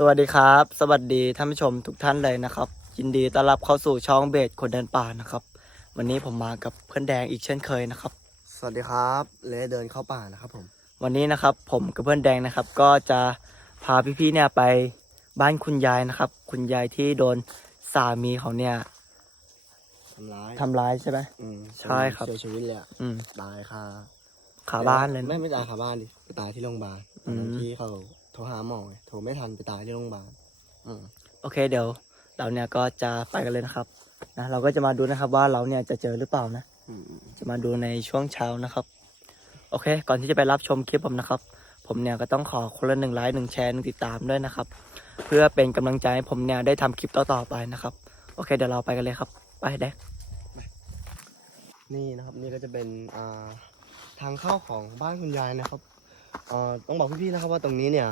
สวัสดีครับ สวัสดีท่านผู้ชมทุกท่านเลยนะครับ ยินดีต้อนรับเข้าสู่ช่องเบสคนเดินป่านะครับ วันนี้ผมมากับเพื่อนแดงอีกเช่นเคยนะครับ สวัสดีครับเลเดินเข้าป่านะครับผม วันนี้นะครับผมกับเพื่อนแดงนะครับ ก็จะพาพี่ๆเนี่ยไปบ้านคุณยายนะครับ คุณยายที่โดนสามีเขาเนี่ยทำร้ายทำร้ายใช่ไหม อืมใช่ครับ เสียชีวิตเลยอะอืมตายคาขาบ้านเลยไม่นะไม่ตายคาบ้านดิไปตายที่โรงพยาบาลอืมตอนที่เขา โทรหาหมอไงโทรไม่ทันไปตายที่โรงพยาบาลอืมโอเคเดี๋ยวเราเนี่ยก็จะไปกันเลยนะครับนะเราก็จะมาดูนะครับว่าเราเนี่ยจะเจอหรือเปล่านะอืมจะมาดูในช่วงเช้านะครับ โอเค ก่อนที่จะไปรับชมคลิปผมนะครับ ผมเนี่ยก็ต้องขอคนละหนึ่งไลค์หนึ่งแชร์หนึ่งติดตามด้วยนะครับ เพื่อเป็นกำลังใจให้ผมเนี่ยได้ทำคลิปต่อๆไปนะครับ โอเค เดี๋ยวเราไปกันเลยครับ ไปแดกนี่นะครับ นี่ก็จะเป็นอ่าทางเข้าของบ้านคุณยายนะครับ เอ่อต้องบอกพี่ๆนะครับว่าตรงนี้เนี่ย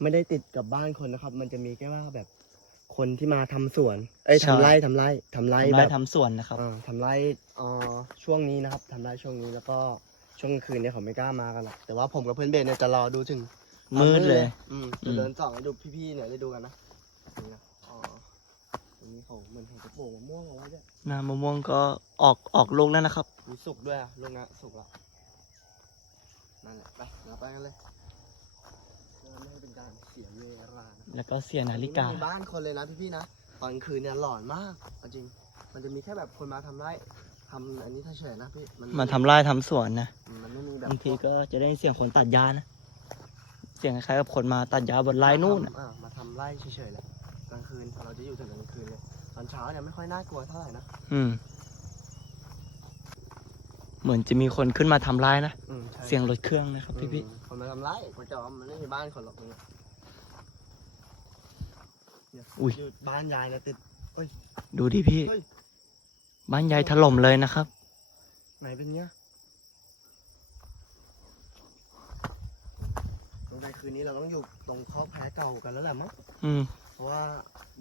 ไม่ได้ติดกับบ้านคนนะครับ มันจะมีแค่ว่าแบบคนที่มาทำสวน เอ้ยทำไร่ทำไร่ทำไร่ทำแบไร่บทำส่วนนะครับ อ่าทำไรเอ่อช่วงนี้นะครับทำไรช่วงนี้แล้วก็ช่วงกลางคืนเนี่ยเขาไม่กล้ามากันหรอกแต่ว่าผมกับเพื่อนเบสเนี่ยจะรอดูถึง มืดเลย อืมอืจะม เดินส่องให้ดูพี่ๆเนี่ยได้ดูกันนะนี่นะอ๋อตรงนี้เขาเหมือนเขาจะปลูกมะม่วงเอาไว้ด้วยนามะม่วงก็ออกออกลูกแล้วนะครับ มีสุกด้วยอะลูกนะสุกแล้ว นั่นแหละไปเราไปกันเลยเพื่อไม่ให้เป็นการเสียเวลานะแล้วก็เสียนาฬิกา ไม่มีบ้านคนเลยนะพี่ๆนะตอนคืนเนี่ยหลอนมากเอาจริง มันจะมีแค่แบบคนมาทำไรทำอันนี้เฉยๆนะพี่มาทำไร่ทำสวนนะ มันไม่มีแบบบางทีก็จะได้ยินเสียงคนตัดหญ้านะ เสียงคล้ายๆกับคนมาตัดหญ้าบนไร่นู่นมาน่ะทำอ่ามาทำไร่เฉยๆแหละกลางคืนเราจะอยู่ถึงกลางคืนเลยตอนเช้าเนี่ยไม่ค่อยน่ากลัวเท่าไหร่นะ อืมเห มือนจะมีคนขึ้นมาทำไร่นะ อืมใช่เสียงรถเครื่องนะครับอืมพี่คนมาทำไร่คนจะว่ามันไม่มีบ้านคนหรอกเนี่ยเนี่ยอุ้ยอยู่บ้านยายเนี่ยติด ๆดูดิพี่ เฮ้ย บ้านยายถล่มเลยนะครับ ไหนเป็นเงี้ยตรงใจคืนนี้เราต้องอยู่ตรงข้อแพ้เก่ากันแล้วแหละมั้ง อืมเพราะว่า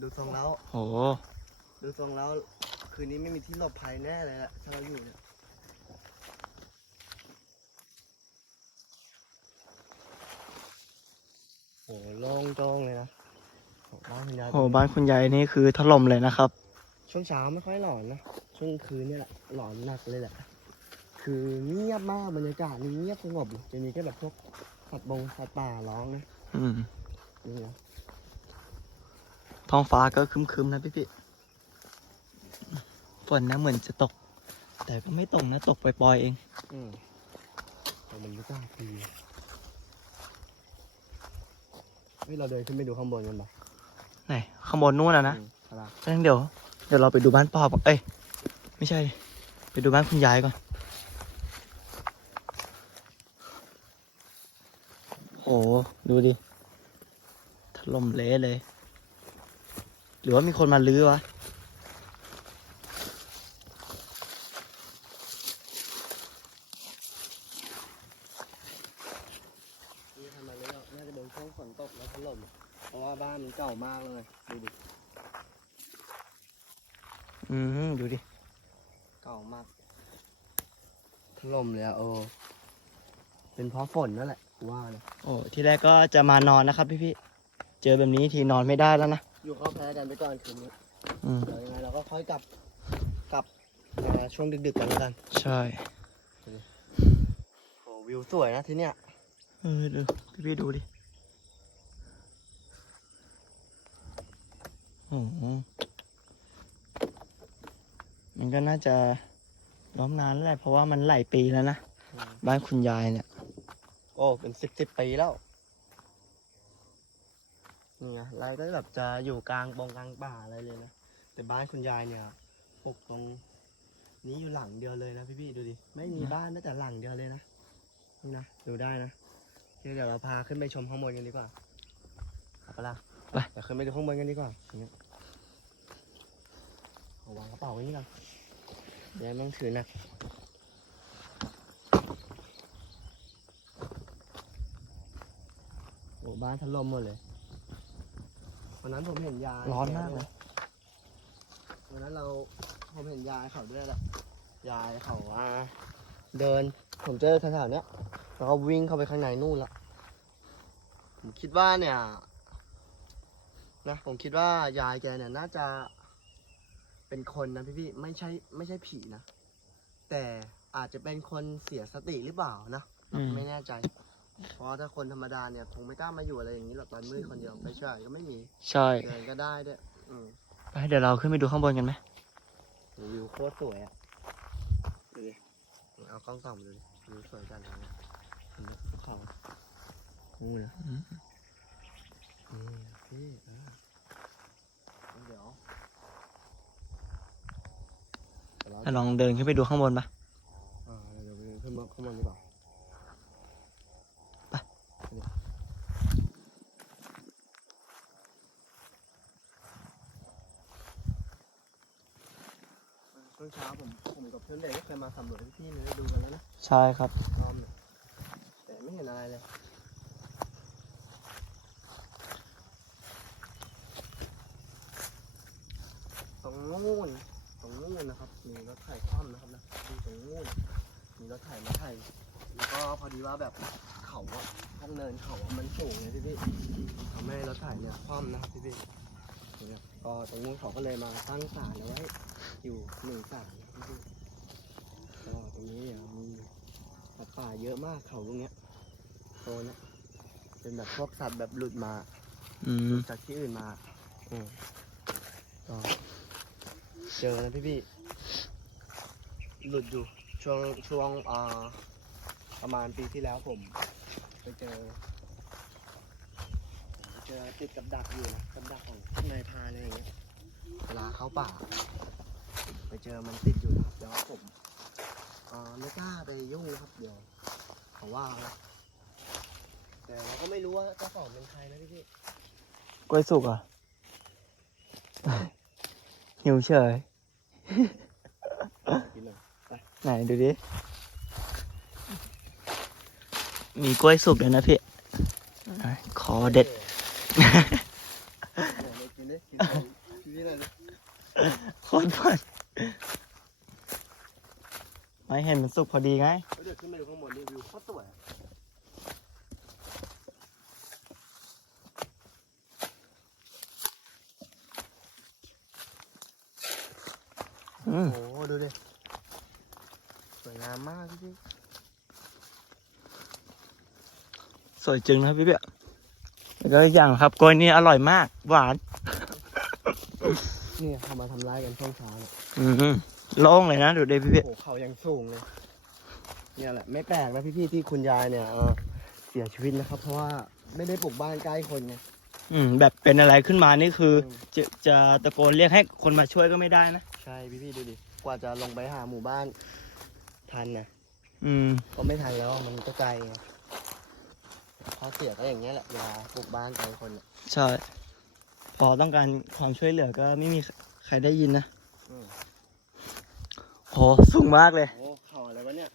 ดูทรงแล้ว โห ดูทรงแล้ว คืนนี้ไม่มีที่หลบภัยแน่เลยแหละถ้าเราอยู่เนี่ย โหโล่งโจ้งเลยนะโหบ้านคุณยายโหบ้านคุณยายนี่คือถล่มเลยนะครับ ช่วงเช้าไม่ค่อยหลอนนะช่วงคืนนี่แหละหลอนหนักเลยแหละ คือเงียบมากบรรยากาศนี่เงียบสงบเลยจะมีแค่แบบพวกสัตว์บงสัตว์ป่าร้องนะอืมนี่นะท้องฟ้าก็ครึมๆนะพี่พี่ฝนนะเหมือนจะตก แต่ก็ไม่ตกนะตกปล่อยๆเอง อืมแต่บรรยากาศดีเฮ้ยเราเดินขึ้นไปดูข้างบนกันปะไหนข้างบนนู่นอะนะอืมเอาล่ะฉะนั้นเดี๋ยว เดี๋ยวเราไปดูบ้านปอบเอ้ยไม่ใช่ ไปดูบ้านคุณยายก่อนโหดูดิถล่มเละเลย หรือว่ามีคนมาลื้อวะ นี่ทำไมเนี่ยน่าจะเป็นช่วงฝนตกแล้วถล่มเพราะว่าบ้านมันเก่ามากเลยดูดิ อืมดูดิ เก่ามากถล่มเลยอะโอ้เป็นเพราะฝนนั่นแหละกูว่านะโอ้ทีแรกก็จะมานอนนะครับพี่พี่ๆเจอแบบนี้ทีนอนไม่ได้แล้วนะ อยู่เข้าแพ้กันไปก่อนคืนนี้อืม เดี๋ยวยังไงเราก็ค่อยกลับกลับมาช่วงดึกๆกันแล้วกันใช่โหวิวสวยนะที่เนี้ยเออดูพี่พี่ๆดูดิ โอ้โห มันก็น่าจะล้มนานแล้วแหละเพราะว่ามันหลายปีแล้วนะ บ้านคุณยายเนี่ย โอ้ เป็นสิบสิบปีแล้ว นี่ไงไรก็แบบจะอยู่กลางบงกลางป่าอะไรเลยนะ แต่บ้านคุณยายเนี่ยปลูกตรงนี้อยู่หลังเดียวเลยนะพี่ๆดูดิ ไม่มีนะบ้านแม้แต่หลังเดียวเลยนะ นี่นะ ดูได้นะโอเคเดี๋ยวเราพาขึ้นไปชมข้างบนกันดีกว่าเอาปะล่ะไปเดี๋ยวขึ้นไปดูข้างบนกันดีกว่าอย่างเงี้ยเอาวางกระเป๋าไว้นี่ก่อน เดี๋ยวต้องถือหนักโอ้บ้านถล่มหมดเลย วันนั้นผมเห็นยายร้อนมากเลย วันนั้นเราผมเห็นยายเขาด้วยแหละ ยายเขาอ่าเดิน ผมเจอแถวๆเนี้ย แล้วก็วิ่งเข้าไปข้างในนู่นละ ผมคิดว่าเนี่ยนะผมคิดว่ายายแกเนี่ยน่าจะ เป็นคนนะพี่พี่ไม่ใช่ไม่ใช่ผีนะ แต่อาจจะเป็นคนเสียสติหรือเปล่านะอืมไม่แน่ใจ เพราะถ้าคนธรรมดาเนี่ยคงไม่กล้ามาอยู่อะไรอย่างนี้หรอกตอนมืดคนเดียวไปช่วยก็ไม่มีใช่เดินก็ได้ด้วยอืมไปเดี๋ยวเราขึ้นไปดูข้างบนกันไหมวิวโคตรสวยอะดูดิเอากล้องส่องมาดูดิวิวสวยจังเลยนะเห็นไหมภูเขานู่นนะอืมนี่พี่เออเดี๋ยว เดี๋ยวเราถ้าลองเดินขึ้นไปดูข้างบนปะอ่าเดี๋ยวไปขึ้นมาข้างบนดีกว่าไปเดี๋ยวช่วงเช้าผมผมกับเพื่อนเด็กก็เคยมาสำรวจที่นี่เลยดูกันแล้วนะใช่ครับ รอบเนี่ยแต่ไม่เห็นอะไรเลยตรงนู้นตรง นู้นนะครับ มีรถไถคว่ำนะครับนะดูตรงนู้นมีรถไถมาไถแล้วก็พอดีว่าแบบเขาอะข้างเนินเขาอะมันสูงเลยพี่พี่ทำให้รถไถเนี่ยคว่ำนะครับพี่พี่เนี่ยก็ตรงนู้นเขาก็เลยมาตั้งศาลเอาไว้ อยู่หนึ่งศาลนะครับพี่พี่ก็ตรงนี้เนี่ยมีสัตว์ป่าเยอะมากเขาตรงเนี้ยโซนเนี้ยเป็นแบบพวกสัตว์แบบหลุดมาอืมจากที่อื่นมาอืมก็ เจอนะพี่พี่หลุดอยู่ช่วงช่วงอ่าประมาณปีที่แล้วผม ไปเจอเจอติดกับดักอยู่นะกับดักของนายพานอะไรอย่างเงี้ยเวลาเข้าป่า ไปเจอมันติดอยู่นะครับเดี๋ยวผมอ่าไม่กล้าไปยุ่งนะครับเดี๋ยวเขาว่าแต่เราก็ไม่รู้ว่าเจ้าของเป็นใครนะพี่พี่กล้วยสุกอะ หิวเฉย กินเลยไหนดูดิ มีกล้วยสุกด้วยนะพี่อะขอเด็ดกินดิกินไปกินดิหน่อยดิโคตรมันไม่เห็นมันสุกพอดีไง เดี๋ยวขึ้นไปดูข้างบนดิวิวโคตรสวยอะ อืม โอ้โหดูดิสวยงามมากพี่พี่สวยจริงนะพี่เบี้ยแล้วก็อีกอย่างครับกล้วยนี่อร่อยมาก หวาน นี่เขามาทำร้ายกันช่วงเช้าเนี่ยอืมโล่งเลยนะดูดิพี่เบี้ยโอ้โหเขายังสูงเลย เนี่ยแหละไม่แปลกนะพี่พี่ๆที่คุณยายเนี่ยเออเสียชีวิตนะครับ เพราะว่าไม่ได้ปลูกบ้านใกล้คนไง อืมแบบเป็นอะไรขึ้นมานี่คืออืมจะจะตะโกนเรียกให้คนมาช่วยก็ไม่ได้นะใช่พี่พี่ๆดูดิ กว่าจะลงไปหาหมู่บ้าน ทันนะอืม ก็ไม่ทันแล้วมันก็ไกลไงพอเสียก็อย่างเงี้ยแหละเวลาปลูกบ้านไกลคนเนี่ยใช่พอต้องการความช่วยเหลือก็ไม่มีใครได้ยินนะอืมโหสูงมากเลย โอ้เขาอะไรวะเนี่ย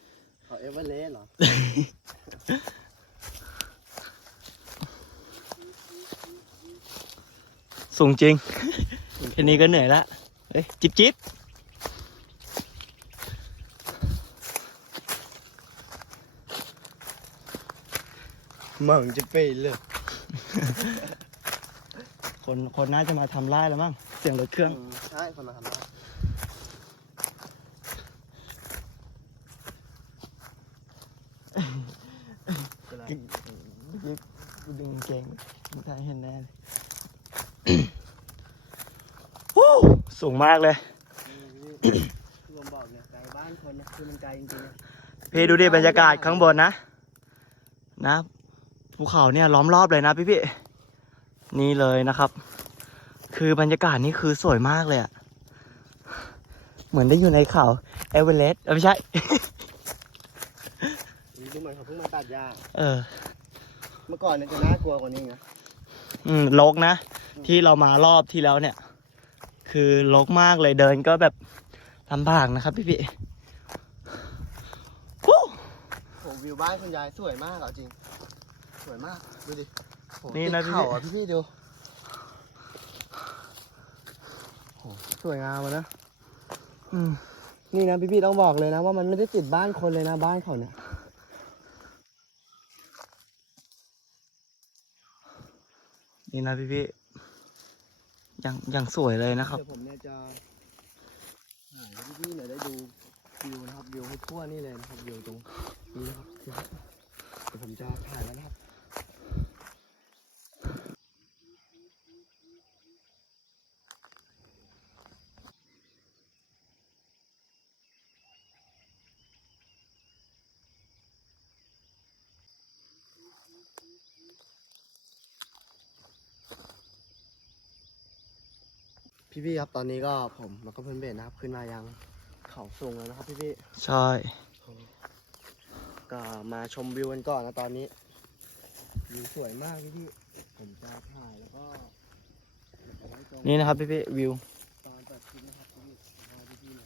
เขาเอเวอเรสต์เหรอ สูงจริงแค่นี้ก็เหนื่อยละเฮ้ยจิบจิบเหมืองจะไปเลย คนคนน่าจะมาทำไร่แล้วมั้งเสียงรถเครื่อง ใช่คนมาทำได้เป็นไรกินยิบดึงเก่งไม่ทันเห็นแน่เลยโอ้ สูงมากเลยนี่พี่ที่ผมบอกเนี่ยไกลบ้านคนนะคือมันไกลจริงๆนะพี่ดูดิบรรยากาศข้างบนนะ นะภูเขาเนี่ยล้อมรอบเลยนะพี่พี่นี่เลยนะครับ คือบรรยากาศนี่คือสวยมากเลยอะเหมือนได้อยู่ในเขาเอเวอเรสต์เอ้ยไม่ใช่นี่ดูเหมือนเขาเพิ่งมาตัดหญ้าเออ เมื่อก่อนเนี่ยจะน่ากลัวกว่านี้นะอืมลกนะ ที่เรามารอบที่แล้วเนี่ย คือลกมากเลยเดินก็แบบลำบากนะครับพี่พี่วู้โหวิวบ้านคุณยายสวยมากเอาจริง สวยมากดูดิโหนี่นะติดพี่ เขาอะพี่พี่ๆดูโหสวยงามอะนะอืมนี่นะพี่พี่ๆต้องบอกเลยนะ ว่ามันไม่ได้ติดบ้านคนเลยนะบ้านเขาเนี่ยนี่นะพี่พี่ อย่างอย่างสวยเลยนะครับ เดี๋ยวผมเนี่ยจะหาให้พี่ๆเนี่ยได้ดูวิวนะครับวิวให้ทั่วนี่เลยนะครับวิวตรงนี้นะครับเดี๋ยวผมจะถ่ายแล้วนะครับ พี่ๆครับตอนนี้ก็ผมแล้วก็เพื่อนเบสนะครับขึ้นมายังเขาสูงแล้วนะครับพี่ใช่ ๆก็มาชมวิวกันก่อนนะตอนนี้วิวสวยมากพี่ๆผมจะถ่ายแล้วก็เอาไว้ตรง นี่นะครับพี่พี่วิว ตอนเปิดคลิปนะครับพี่ๆพาพี่ๆมา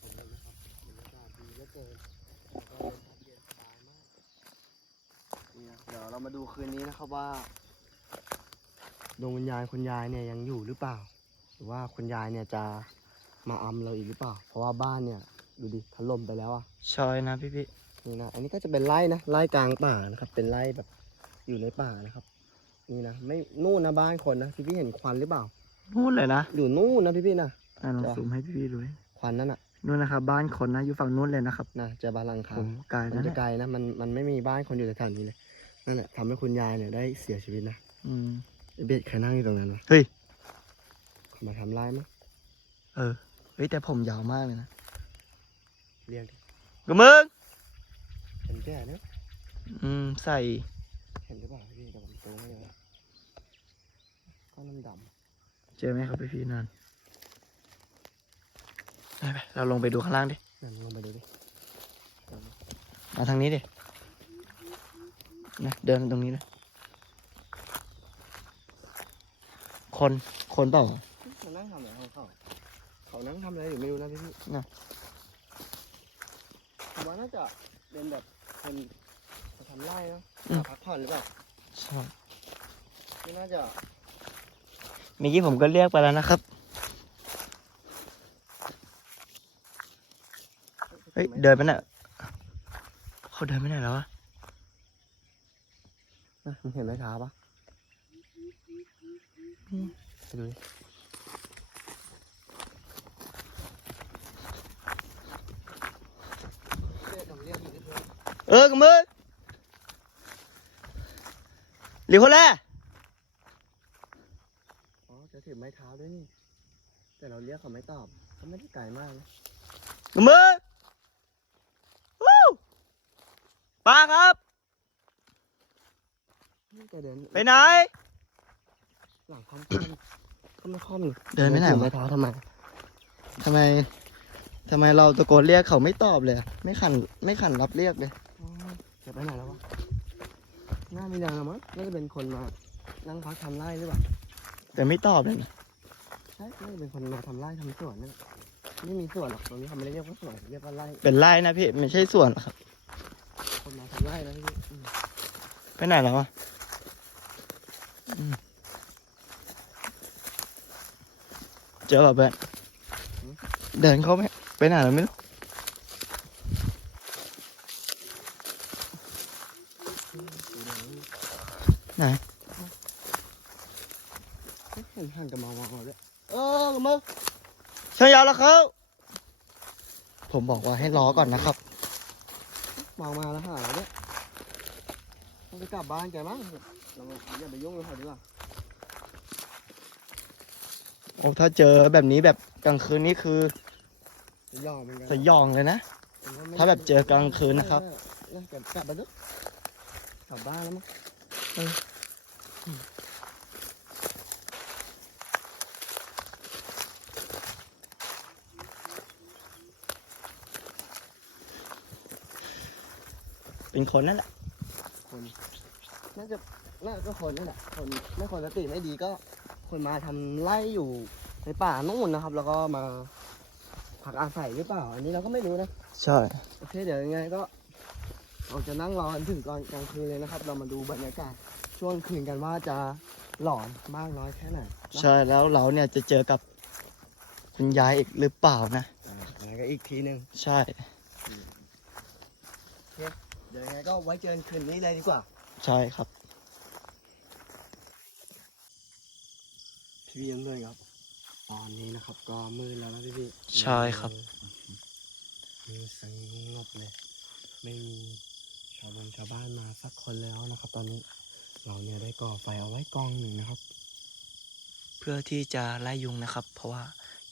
ชมกันนะครับบรรยากาศดีเหลือเกินแล้วก็ลมพัดเย็นสบายมากนี่นะเดี๋ยวเรามาดูคืนนี้นะครับว่าดวงวิญญาณคุณยายเนี่ยยังอยู่หรือเปล่าห รือว่าคุณยายเนี่ยจะมาอำเราอีกหรือเปล่า เพราะว่าบ้านเนี่ยดูดิถล่มไปแล้วอะใช่นะพี่พี่นี่นะอันนี้ก็จะเป็นไร่นะไร่กลางป่านะครับ เป็นไร่แบบอยู่ในป่านะครับ นี่นะไม่นู่นนะบ้านคนนะพี่พี่เห็นควันหรือเปล่านู่นเลยนะอยู่นู่นนะพี่พี่นะอะลองจ้ะซูมให้พี่พี่ดูดิควันนั่นน่ะนู่นนะครับบ้านคนนะอยู่ฝั่งนู้นเลยนะครับนะเจอบ้านหลังคาโอ้ไกลมันะนจะเนี่ยไกลนะมันมันไม่มีบ้านคนอยู่แถวๆนี้เลยนั่นแหละทำให้คุณยายเนี่ยได้เสียชีวิตนะอืมไอ้เบ็ดใครนั่งอยู่ตรงนั้นวะเฮ้ยเขา มาทำร้ายมั้ยเออ เฮ้ยแต่ผมยาวมากเลยนะเรียกดิกมึงเห็นแก่เนี่ยอืมใส่เห็นหรือเปล่าพี่แต่ผมโตไม่เลยก็น้ำดเจอไหมครับพี่พี่นั่นไปไปเราลงไปดูข้างล่างดิำนั่นลงไปดูดิมาทางนี้ดิ นะ เดินตรงนี้เลยคน คนเปล่า เขานั่งทำอะไรของเขาเขานั่งทำอะไรอยู่ไม่รู้นะพี่พี่น่ะ ผมว่าน่าจะเป็นแบบคนมาทำไร่เนอะอืม มาพักผ่อนหรือเปล่าใช่ไม่น่าจะเมื่อกี้ผมก็เรียกไปแล้วนะครับ เฮ้ย เดินไปไหนเขาเดินไปไหนแล้ววะนะมึงเห็นไม้เท้าปะอืมไปดูดิเรียกกับเรียกอยู่ที่เพื่อนเออกมึงหรือคนแรกอ๋อจะถือไม้เท้าด้วยนี่ แต่เราเรียกเขาไม่ตอบ เขาไม่ได้ไกลมากนะกมึงวู้ป้าครับ นี่แต่เดินไปไหน หลังคอมก็ก็ไม่คอมนี่เดินไปไหนวะ ถือไม้เท้าทำไมทำไมทำไมเราตะโกนเรียกเขาไม่ตอบเลย ไม่ขันไม่ขันรับเรียกเลยอ๋อจะ ไปไหนแล้ววะน่ามีแรงแล้วมั้งน่าจะเป็นคนมานั่งพักทำไร่หรือเปล่าแต่ไม่ตอบเลยนะใช่น่าจะเป็นคนมาทำไร่ทำสวนนั่นแหละไม่มีสวนหรอกตรงนี้เขาไม่ได้เรียกว่าสวนเรียกว่าไร่เป็นไร่นะพี่ไม่ใช่สวนหรอกครับคนมาทำไร่นะพี่อืมไปไหนแล้ววะอืมเจอแบบเพื่อนเดินเข้าไปไปไหนแล้วไม่รู้ ไหนเห็นห่างกันมามองเราด้วยเออมึงช่างยาวแล้วเขาผมบอกว่าให้รอก่อนนะครับมองมาแล้วหาเราด้วยต้องไปกลับบ้านแกมั้งเราอย่าไปยุ่งกับเขาดีกว่าโอ้ถ้าเจอแบบนี้แบบกลางคืนนี่คือจะยอมเหมือนกันสยองเลยนะ ถ้าแบบเจอกลางคืนนะครับเออเออกลับไปด้วยกลับบ้านแล้วมั้ง เป็นคนนั่นแหละ คน น่าจะ น่าก็คนนั่นแหละ คนไม่คนสติไม่ดีก็ คนมาทำไร่อยู่ในป่านู่นนะครับ แล้วก็มาพักอาศัยหรือเปล่า อันนี้เราก็ไม่รู้นะ ใช่ โอเค เดี๋ยวยังไงก็ เราจะนั่งรอกันถึงตอนกลางคืนเลยนะครับ เรามาดูบรรยากาศช่วงคืนกันว่าจะหลอนมากน้อยแค่ไหนนะใช่แล้วเราเนี่ยจะเจอกับคุณยายอีกหรือเปล่านะอ่ายังไงก็อีกทีหนึ่งใช่เดี๋ยวยังไงก็ไว้เจอกันคืนนี้เลยดีกว่า ใช่ครับ พี่พี่ยังเลยครับ ตอนนี้นะครับก็มืดแล้วนะพี่พี่ใช่ครับมีสงบเลย ไม่มีชาวบงชาวบ้านมาสักคนแล้วนะครับ ตอนนี้เราเนี่ยได้ก่อไฟเอาไว้กองหนึ่งนะครับ เพื่อที่จะไล่ยุงนะครับ เพราะว่า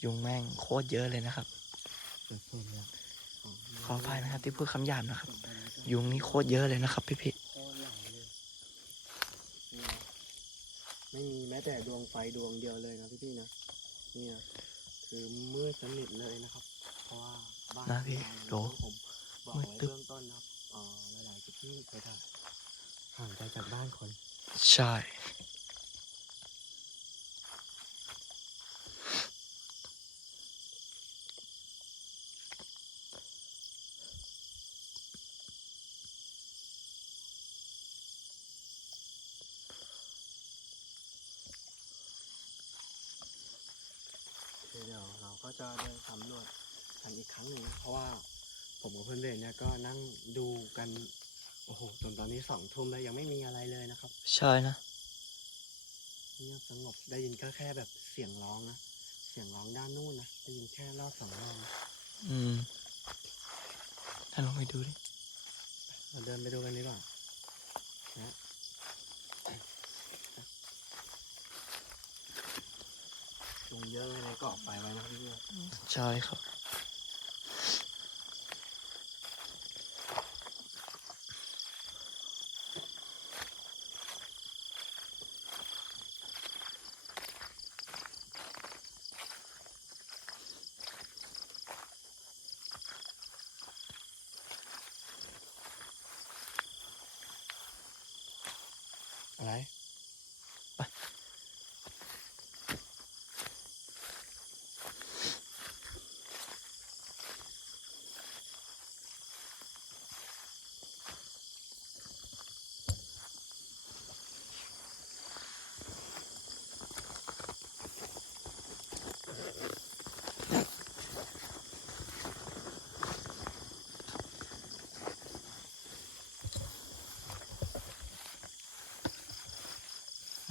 ยุงแม่งโคตรเยอะเลยนะครับสุดๆแล้วขออภัยนะครับ ที่พูดคำหยาบนะครับ ยุงนี่โคตรเยอะเลยนะครับพี่พี่โคตรหลายเลยเนี่ยไม่มีแม้แต่ดวงไฟดวงเดียวเลยนะพี่พี่ๆนะเนี่ยคือมืดสนิทเลยนะครับ เพราะว่าบ้านนะพี่เราโหผมบอกมืดไว้ตึ๊บเบื้องต้นนะครับเอ่อห ลายๆที่ที่เคยถ่ายห่างไกลจากบ้านคน ใช่ เดี๋ยวเราก็จะเดินสำรวจกันอีกครั้งหนึ่งนะเพราะว่าผมกับเพื่อนเบนเนี่ยก็นั่งดูกัน โอ้โหจนตอนนี้สองทุ่มแล้วยังไม่มีอะไรเลยนะครับ ใช่นะเงียบสงบได้ยินก็แค่แบบเสียงร้องนะ เสียงร้องด้านนู้นนะได้ยินแค่รอบสองรอบนะอืมท่านลองไปดูดิเราเดินไปดูกันดีกว่านะลงเยอะเลยในเกาะไฟไว้นะครับพี่เพื่อนใช่ครับ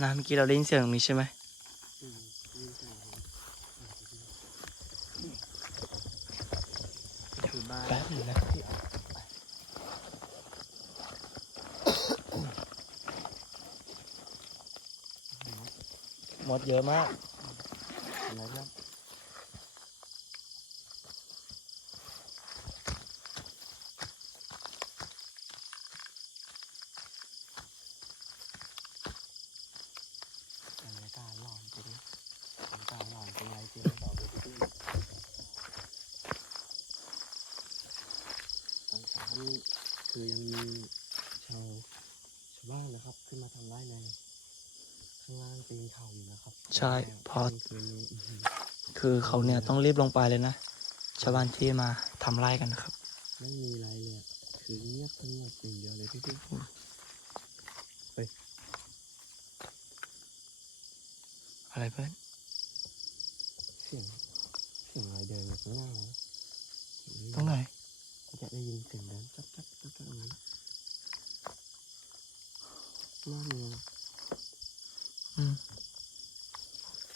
นะเมื่อกี้เราได้ยินเสียงตรงนี้ใช่ไหมแป๊บหนึงนะมดเยอะมาก อะไรครับบรรยากาศหลอนจริงนะบรรยากาศหลอนจริงอะไรจริงบอกเลยพี่ตอนเช้านี่คือยังมีชาวชาว บ้านนะครับ ขึ้นมาทำไร่ในข้างล่างตีนเขาอยู่นะครับใช่เพราะเที่ยงคืนนี้อื้อหือคือเขาเนี่ยต้องรีบลงไปเลยนะชาวบ้านที่มาทำไร่กันนะครับ ไม่มีอะไรเลยอะคือเงียบสงบอย่างเดียวเลยพี่พี่อะไรเพื่อนเสียงเสียงอะไรเดินอยู่ข้างหน้านะตรงไหนก็จะได้ยินเสียงเดินจับจับจับจับอย่างนั้น น่ามีนะอืม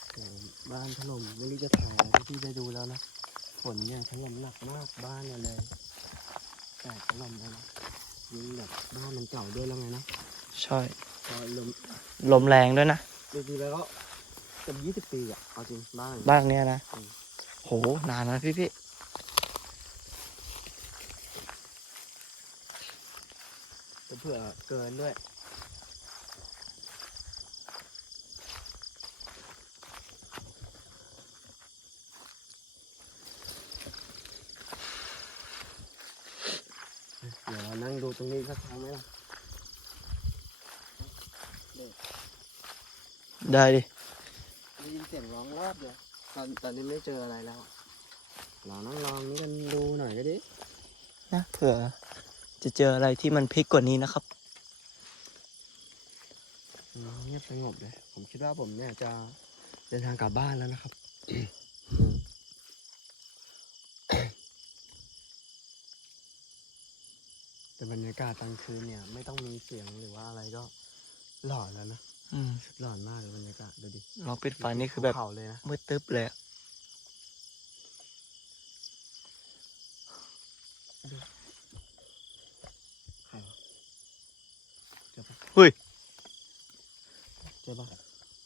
เสียงบ้านถล่มไม่รู้จะถ่ายอะไรให้พี่ได้ดูแล้วนะฝนเนี่ยถล่มหนักมากบ้านเนี่ยเลยแต่ถล่มแล้วนะยิ่งแบบบ้านมันเก่าด้วยแล้วไงนะใช่พอลมลมแรงด้วยนะจริงๆแล้วก็เกือบยี่สิบปีอะเอาจริงบ้าน บ้านเนี้ยนะอืม โหนานนะพี่พี่เผื่อเกินด้วย เดี๋ยวเรานั่งดู ตรงนี้สักครั้งไหมล่ะได้ดิได้ยินเสียงร้องรอบเลยตอนตอนนี้ไม่เจออะไรแล้วเรานั่งลองนี้กันดูหน่อยก็ดินะเผื่อจะเจออะไรที่มันพลิกกว่านี้นะครับอืมเงียบสงบเลย ผมคิดว่าผมเนี่ยจะเดินทางกลับบ้านแล้วนะครับ แต่บรรยากาศกลางคืนเนี่ย ไม่ต้องมีเสียงหรือว่าอะไรก็หลอนแล้วนะอืมหลอนมากเลยบรรยากาศดูดิอืเราปิดไฟนี่คือแบบภูเขาเลยนะมืดตึ๊บเลยอะใครวะเจอปะเฮ้ยเจอปะ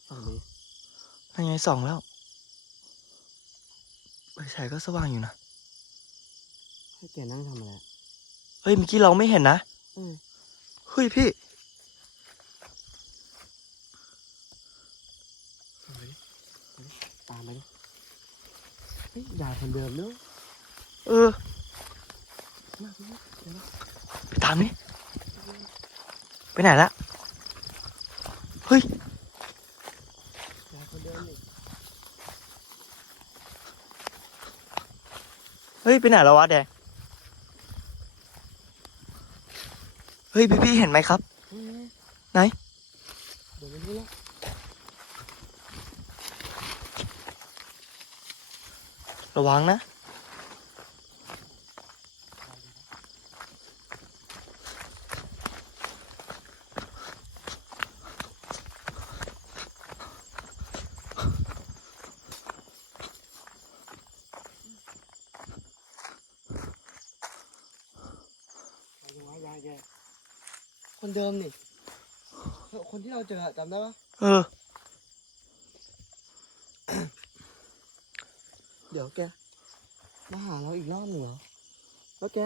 ฝั่งนี้นั่นไงส่องแล้วไฟฉายก็สว่างอยู่นะให้แกนั่งทำอะไรอะ เฮ้ยเมื่อกี้เราไม่เห็นนะเออเฮ้ยพี่เอาไปดิเอาดิตามไปดิเฮ้ยยายคนเดิมเนอะเออมาพี่เดี๋ยวนะไปตามนี่ไปไหนละเฮ้ยยายคนเดิมนี่เฮ้ยไปไหนแล้ววะแดง ฮ้ยพี่พี่เห็นไหมครับ ไหนระวังนะ ไปดูว่ายายแกคนเดิมนี่คนที่ เราเจออะจำได้ปะเออ เดี๋ยวแก มาหาเราอีกรอบหนึ่งเหรอ แล้วแก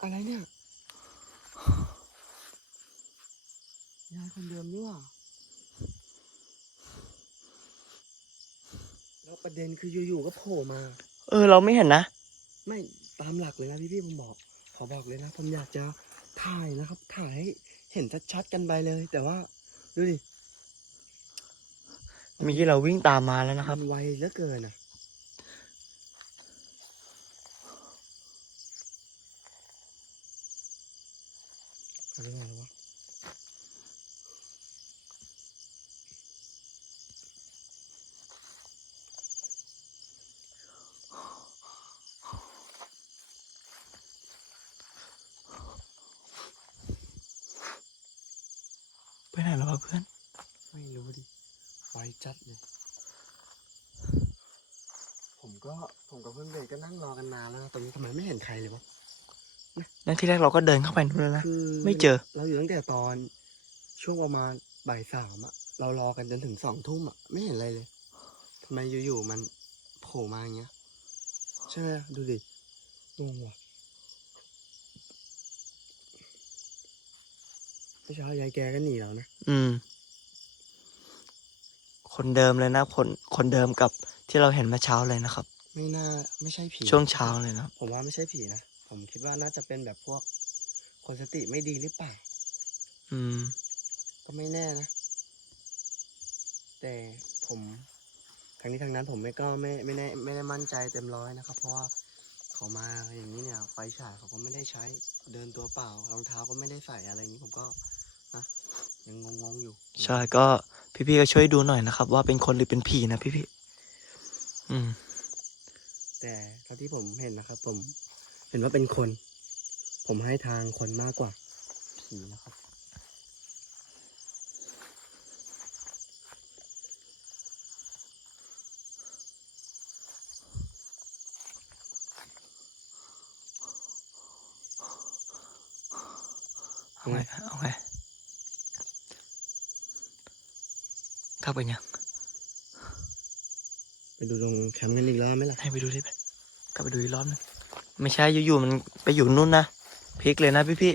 อะไรเนี่ย ยายคนเดิมนี่หว่าแล้วประเด็นคืออยู่ๆก็โผล่มา เออ เราไม่เห็นนะ ไม่ตามหลักเลยนะพี่พี่ๆผมบอก ขอบอกเลยนะ ผมอยากจะถ่ายนะครับ ถ่ายให้เห็นชัดๆกันไปเลย แต่ว่า ดูดิ เมื่อกี้เราวิ่งตามมาแล้วนะครับ มันไวเหลือเกินอะเอาเรื่องอะไรวะ ไปไหนแล้ววะเพื่อน ไม่รู้ดิไวจัดเลย ผมก็ผมกับเพื่อนเบนก็นั่งรอกันนานแล้วนะตรงนี้ทำไมไม่เห็นใครเลยวะ นั่นที่แรกเราก็เดินเข้าไปนู่นแล้วนะ คือไม่เจอ เราอยู่ตั้งแต่ตอนช่วงประมาณบ่ายสามอะเรารอกันจนถึงสองทุ่มอะไม่เห็นอะไรเลยทำไมอยู่ๆมันโผล่มาอย่างเงี้ย ใช่ไหมดูดิงงว่ะ ไม่ใช่ยายแกก็หนีแล้วนะ อืม คนเดิมเลยนะคนคนเดิมกับที่เราเห็นเมื่อเช้าเลยนะครับ ไม่น่าไม่ใช่ผีช่วงเช้าเลยนะครับผมว่าไม่ใช่ผีนะ ผมคิดว่าน่าจะเป็นแบบพวก คนสติไม่ดีหรือเปล่า อืม ก็ไม่แน่นะ แต่ผมทั้งนี้ทั้งนั้นผมไม่ก็ไม่ไม่แน่ไม่ได้มั่นใจเต็มร้อยนะครับ เพราะว่าเขามาอย่างนี้เนี่ย ไฟฉายเขาก็ไม่ได้ใช้ เดินตัวเปล่ารองเท้าก็ไม่ได้ใส่อะไรอย่างนี้ผมก็นะ ยังงงๆอยู่ ใช่ก็พี่ๆก็ช่วยดูหน่อยนะครับ ว่าเป็นคนหรือเป็นผีนะพี่ๆอืม แต่เท่าที่ผมเห็นนะครับ ผม เห็นว่าเป็นคน ผมให้ทางคนมากกว่าผีนะครับเอาไงเอาไงเข้า ไปยังไปดูตรงแคมป์กันอีกรอบไหมล่ะให้ไปดูดิไปกลับไปดูอีกรอบหนึงไม่ใช่อยู่ๆมันไปอยู่นู่นนะพลิกเลยนะพี่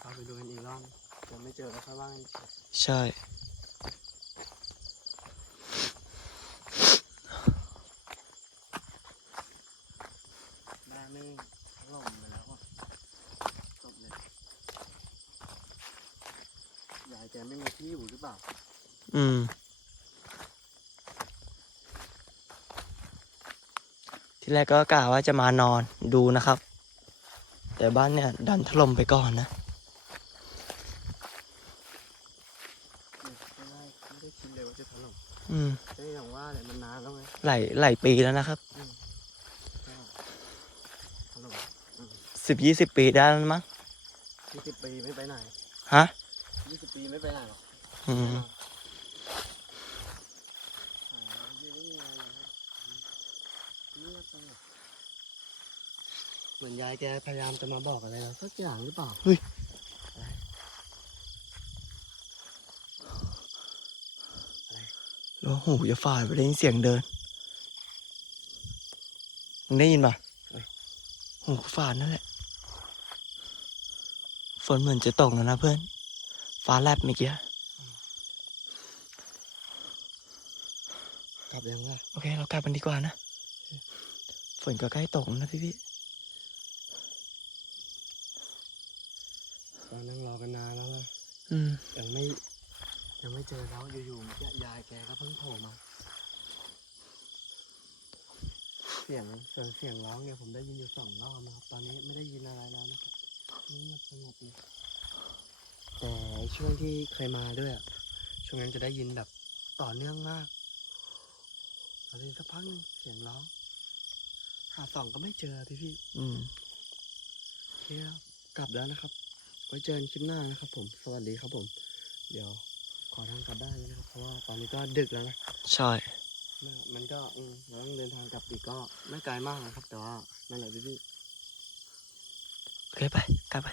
เอาไปดูกันอีกรอบยังไม่เจอก็ค่อยว่ากันๆใช่ บ้านไม่งถล่มไปแล้วอะจบเลยยายแกไม่มีที่อยู่หรือเปล่า อืม ที่แรกก็กะว่าจะมานอนดูนะครับ แต่บ้านเนี่ย ดันถล่มไปก่อนนะไม่ได้ไม่ได้คิดเลยว่าจะถล่มอืมแต่อย่างว่าเลยมันนานแล้วไงหลายหลายปีแล้วนะครับก็ถล่มสิบยี่สิบปีได้แล้วมั้งยี่สิบปีไม่ไปไหน ฮะยี่สิบปีไม่ไปไหนหรอกอืม แน่นอน เหมือนยายแกพยายามจะมาบอกอะไรเราสักอย่างหรือเปล่าเฮ้ยอะไรอะไรแล้วหูจะฝาดไปได้ยินเสียงเดิน มึงได้ยินปะหูฝาดนั่นแหละ ฝนเหมือนจะตกแล้วนะเพื่อน ฟ้าแลบเมื่อกี้ กลับยังไงโอเค เรากลับกันดีกว่านะ ฝนก็ใกล้ตกแล้วนะพี่พี่ เรานั่งรอกันนานแล้วนะ อืม ยังไม่ ยังไม่เจอแล้วอยู่ๆเมื่อกี้ยายแกก็เพิ่งโผล่มา เสียงส่วนเสียงร้องเนี่ยผมได้ยินอยู่สองรอบนะครับ ตอนนี้ไม่ได้ยินอะไรแล้วนะครับเงียบสงบเลยแต่ช่วงที่เคยมาด้วยอะช่วงนั้นจะได้ยินแบบต่อเนื่องมากเราได้ยินสักพักหนึงเสียงร้อง หาส่องก็ไม่เจอพี่พี่ อืมๆโอเคครับกลับแล้วนะครับ ไว้เจอกันคลิปหน้านะครับ ผม สวัสดีครับผม เดี๋ยวขอทางกลับบ้านเลยนะครับ เพราะว่าตอนนี้ก็ดึกแล้วนะ ใช่น่ะมันก็อืมเราต้องเดินทางกลับอีกก็ไม่ไกลมากนะครับ แต่ว่านั่นแหละพี่พี่โอเคไปกลับไป